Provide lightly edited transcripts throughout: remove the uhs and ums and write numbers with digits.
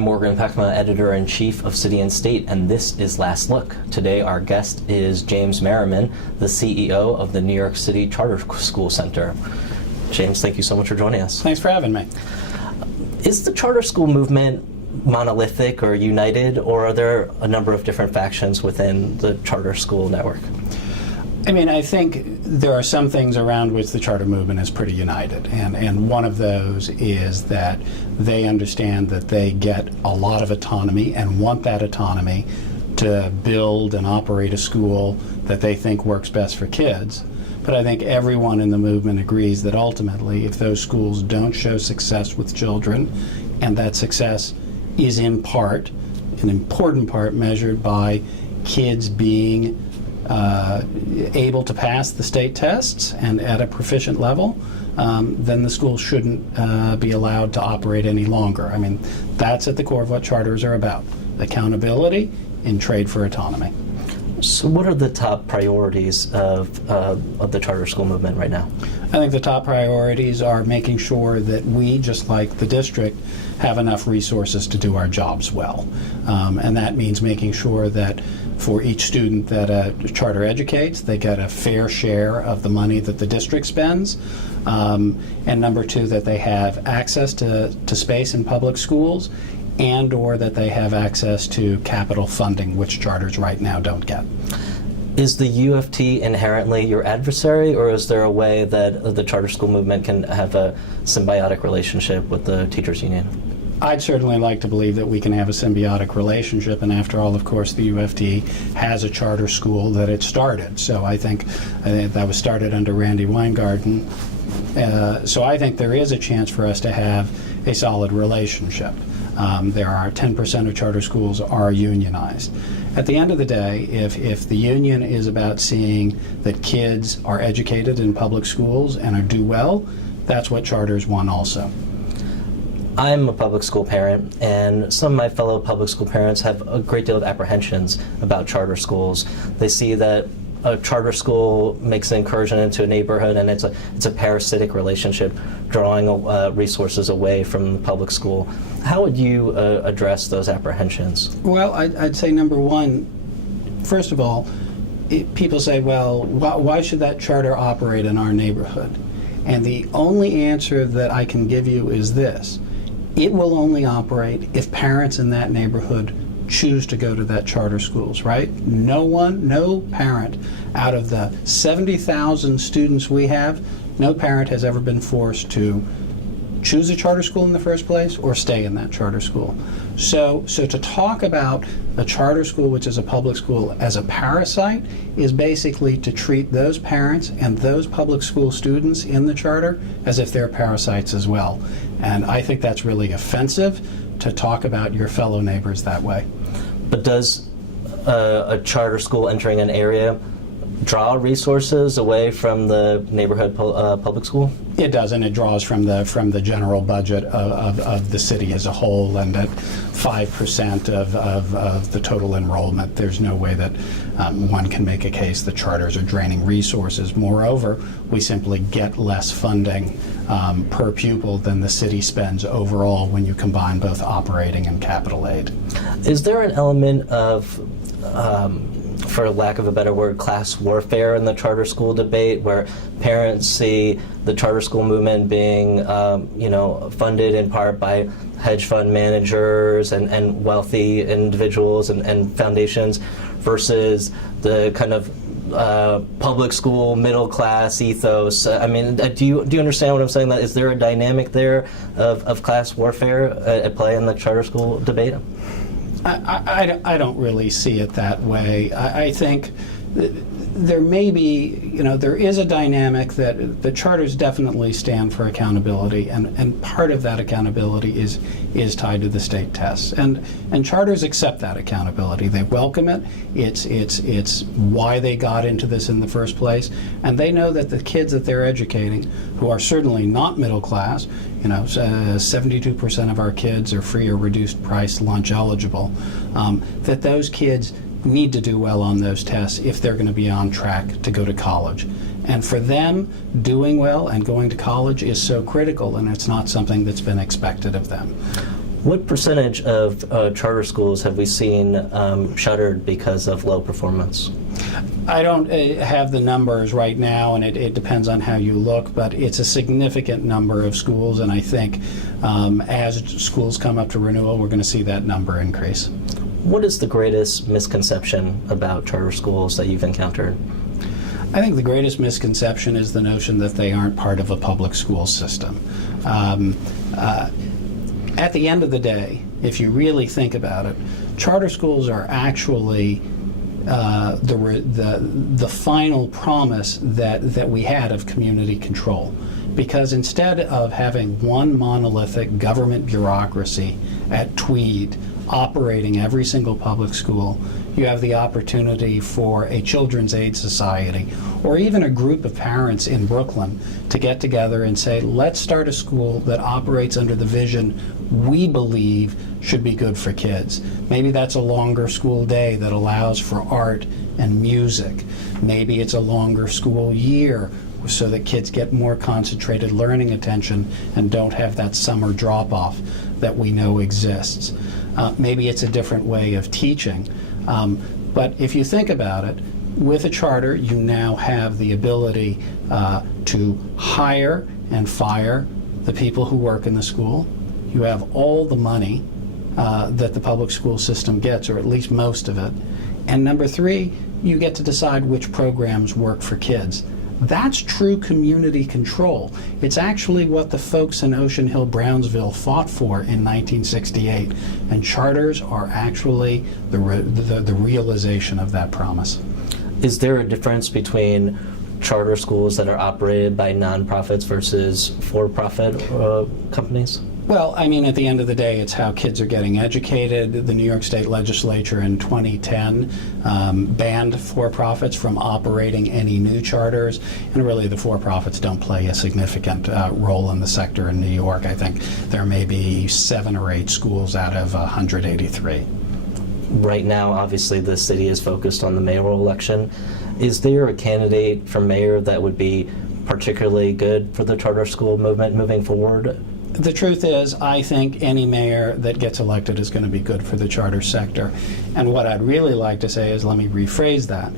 I'm Morgan Pehme, Editor-in-Chief of City and State, and this is Last Look. Today our guest is James Merriman, the CEO of the New York City Charter School Center. James, thank you so much for joining us. Thanks for having me. Is the charter school movement monolithic or united, or are there a number of different factions within the charter school network? I mean, I think there are some things around which the charter movement is pretty united, and one of those is that they understand that they get a lot of autonomy and want that autonomy to build and operate a school that they think works best for kids. But I think everyone in the movement agrees that ultimately, if those schools don't show success with children, and that success is in part, an important part, measured by kids being able to pass the state tests and at a proficient level, then the school shouldn't be allowed to operate any longer. I mean, that's at the core of what charters are about: accountability in trade for autonomy. So what are the top priorities of the charter school movement right now? I think the top priorities are making sure that we, just like the district, have enough resources to do our jobs well. And that means making sure that for each student that a charter educates, they get a fair share of the money that the district spends. And number two, that they have access to space in public schools, and or that they have access to capital funding, which charters right now don't get. Is the UFT inherently your adversary, or is there a way that the charter school movement can have a symbiotic relationship with the teachers union? I'd certainly like to believe that we can have a symbiotic relationship, and after all, of course, the UFT has a charter school that it started. So I think that was started under Randy Weingarten. So I think there is a chance for us to have a solid relationship. There are 10% of charter schools are unionized. At the end of the day, if the union is about seeing that kids are educated in public schools and do well, that's what charters want also. I'm a public school parent, and some of my fellow public school parents have a great deal of apprehensions about charter schools. They see that a charter school makes an incursion into a neighborhood, and it's a parasitic relationship, drawing resources away from the public school. How would you address those apprehensions? Well, I'd say number one, first of all, people say, well, why should that charter operate in our neighborhood? And the only answer that I can give you is this: it will only operate if parents in that neighborhood choose to go to that charter schools, right? No parent out of the 70,000 students we have, no parent has ever been forced to choose a charter school in the first place or stay in that charter school. So to talk about a charter school, which is a public school, as a parasite is basically to treat those parents and those public school students in the charter as if they're parasites as well. And I think that's really offensive to talk about your fellow neighbors that way. But does a charter school entering an area draw resources away from the neighborhood public school? It does, and it draws from the general budget of the city as a whole, and at 5% of the total enrollment, there's no way that one can make a case that charters are draining resources. Moreover, we simply get less funding per pupil than the city spends overall when you combine both operating and capital aid. Is there an element of for lack of a better word, class warfare in the charter school debate, where parents see the charter school movement being, funded in part by hedge fund managers and wealthy individuals and foundations, versus the kind of public school middle class ethos? I mean, do you understand what I'm saying? That is there a dynamic there of class warfare at play in the charter school debate? I don't really see it that way. I think there may be, there is a dynamic that the charters definitely stand for accountability, and part of that accountability is tied to the state tests. And charters accept that accountability. They welcome it. It's why they got into this in the first place. And they know that the kids that they're educating, who are certainly not middle class, 72% of our kids are free or reduced price lunch eligible, that those kids need to do well on those tests if they're going to be on track to go to college. And for them, doing well and going to college is so critical, and it's not something that's been expected of them. What percentage of charter schools have we seen shuttered because of low performance? I don't have the numbers right now, and it depends on how you look, but it's a significant number of schools, and I think as schools come up to renewal, we're going to see that number increase. What is the greatest misconception about charter schools that you've encountered? I think the greatest misconception is the notion that they aren't part of a public school system. At the end of the day, if you really think about it, charter schools are actually the final promise that we had of community control. Because instead of having one monolithic government bureaucracy at Tweed operating every single public school, you have the opportunity for a children's aid society or even a group of parents in Brooklyn to get together and say, let's start a school that operates under the vision we believe should be good for kids. Maybe that's a longer school day that allows for art and music. Maybe it's a longer school year so that kids get more concentrated learning attention and don't have that summer drop-off that we know exists. Maybe it's a different way of teaching. But if you think about it, with a charter, you now have the ability to hire and fire the people who work in the school. You have all the money that the public school system gets, or at least most of it. And number three, you get to decide which programs work for kids. That's true community control. It's actually what the folks in Ocean Hill, Brownsville fought for in 1968, and charters are actually the realization of that promise. Is there a difference between charter schools that are operated by nonprofits versus for-profit companies? Well, I mean, at the end of the day, it's how kids are getting educated. The New York State Legislature in 2010 banned for-profits from operating any new charters, and really the for-profits don't play a significant role in the sector in New York. I think there may be 7 or 8 schools out of 183. Right now, obviously, the city is focused on the mayoral election. Is there a candidate for mayor that would be particularly good for the charter school movement moving forward? The truth is, I think any mayor that gets elected is going to be good for the charter sector. And what I'd really like to say is, let me rephrase that.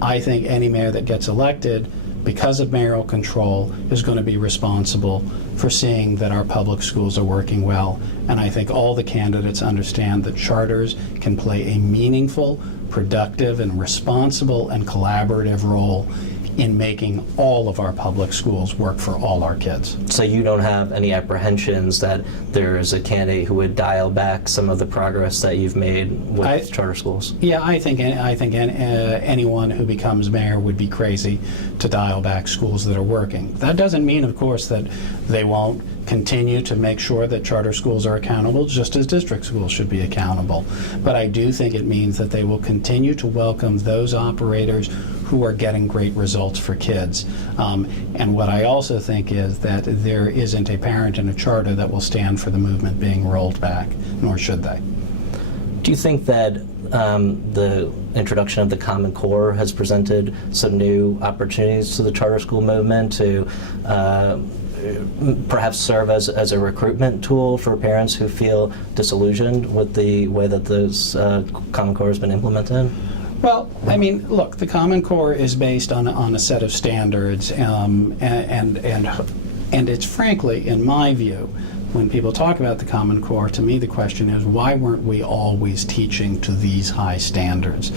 I think any mayor that gets elected, because of mayoral control, is going to be responsible for seeing that our public schools are working well. And I think all the candidates understand that charters can play a meaningful, productive, and responsible and collaborative role in making all of our public schools work for all our kids. So you don't have any apprehensions that there is a candidate who would dial back some of the progress that you've made with charter schools? Yeah, I think anyone who becomes mayor would be crazy to dial back schools that are working. That doesn't mean, of course, that they won't continue to make sure that charter schools are accountable, just as district schools should be accountable. But I do think it means that they will continue to welcome those operators who are getting great results for kids. And what I also think is that there isn't a parent in a charter that will stand for the movement being rolled back, nor should they. Do you think that the introduction of the Common Core has presented some new opportunities to the charter school movement to perhaps serve as a recruitment tool for parents who feel disillusioned with the way that this Common Core has been implemented? Well, I mean, look, the Common Core is based on a set of standards, and it's frankly, in my view, when people talk about the Common Core, to me the question is, why weren't we always teaching to these high standards?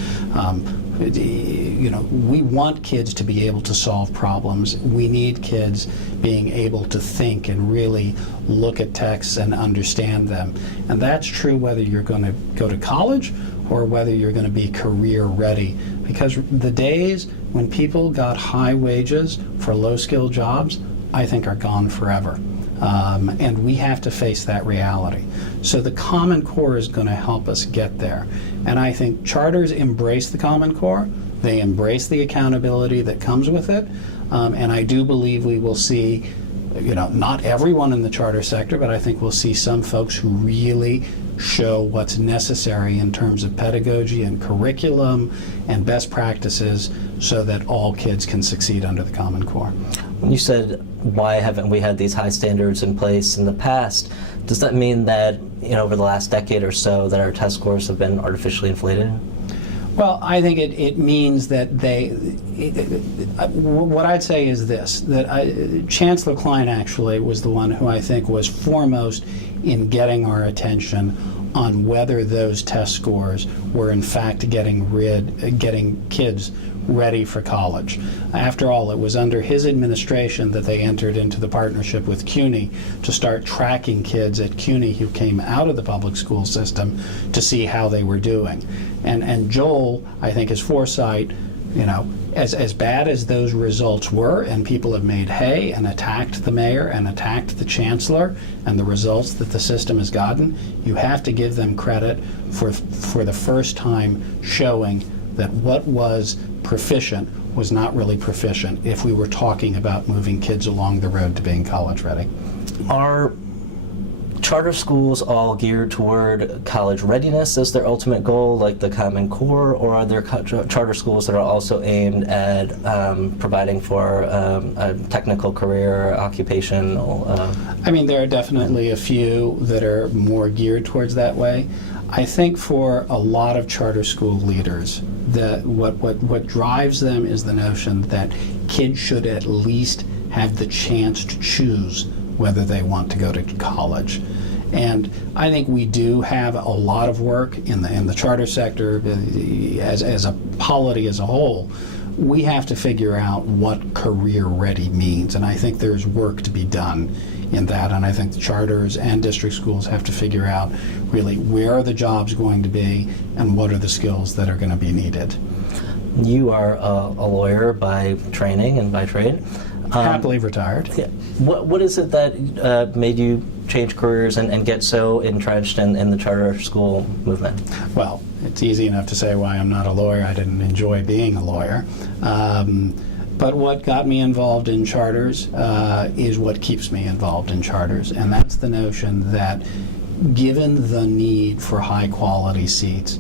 We want kids to be able to solve problems. We need kids being able to think and really look at texts and understand them. And that's true whether you're going to go to college or whether you're going to be career ready. Because the days when people got high wages for low-skill jobs, I think are gone forever. And we have to face that reality. So the Common Core is going to help us get there. And I think charters embrace the Common Core. They embrace the accountability that comes with it. And I do believe we will see, not everyone in the charter sector, but I think we'll see some folks who really show what's necessary in terms of pedagogy and curriculum and best practices so that all kids can succeed under the Common Core. You said, why haven't we had these high standards in place in the past? Does that mean that, over the last decade or so, that our test scores have been artificially inflated? Well, I think it means that what I'd say is this, that Chancellor Klein actually was the one who I think was foremost in getting our attention on whether those test scores were in fact getting kids ready for college. After all, it was under his administration that they entered into the partnership with CUNY to start tracking kids at CUNY who came out of the public school system to see how they were doing. And Joel, I think his foresight, as bad as those results were, and people have made hay and attacked the mayor and attacked the chancellor and the results that the system has gotten, you have to give them credit for the first time showing that what was proficient was not really proficient if we were talking about moving kids along the road to being college ready. Are charter schools all geared toward college readiness as their ultimate goal, like the Common Core, or are there charter schools that are also aimed at providing for a technical career, occupational? There are definitely a few that are more geared towards that way. I think for a lot of charter school leaders, that what drives them is the notion that kids should at least have the chance to choose whether they want to go to college. And I think we do have a lot of work in the charter sector as a polity as a whole. We have to figure out what career ready means, and I think there's work to be done in that, and I think the charters and district schools have to figure out really where are the jobs going to be and what are the skills that are going to be needed. You are a lawyer by training and by trade. Happily retired. Yeah. What is it that made you change careers and get so entrenched in the charter school movement? Well, it's easy enough to say why I'm not a lawyer. I didn't enjoy being a lawyer. But what got me involved in charters is what keeps me involved in charters, and that's the notion that given the need for high quality seats,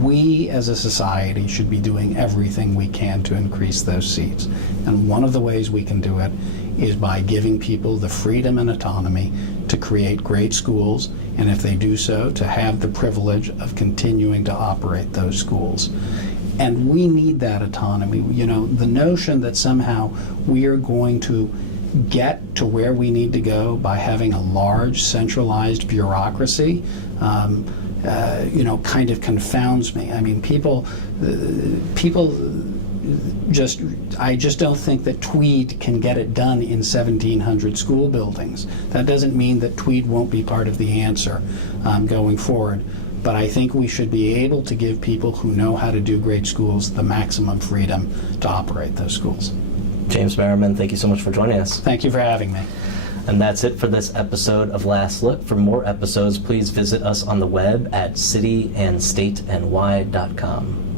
we as a society should be doing everything we can to increase those seats. And one of the ways we can do it is by giving people the freedom and autonomy to create great schools, and if they do so, to have the privilege of continuing to operate those schools. And we need that autonomy. The notion that somehow we are going to get to where we need to go by having a large centralized bureaucracy kind of confounds me. I just don't think that Tweed can get it done in 1,700 school buildings. That doesn't mean that Tweed won't be part of the answer going forward. But I think we should be able to give people who know how to do great schools the maximum freedom to operate those schools. James Merriman, thank you so much for joining us. Thank you for having me. And that's it for this episode of Last Look. For more episodes, please visit us on the web at cityandstateny.com.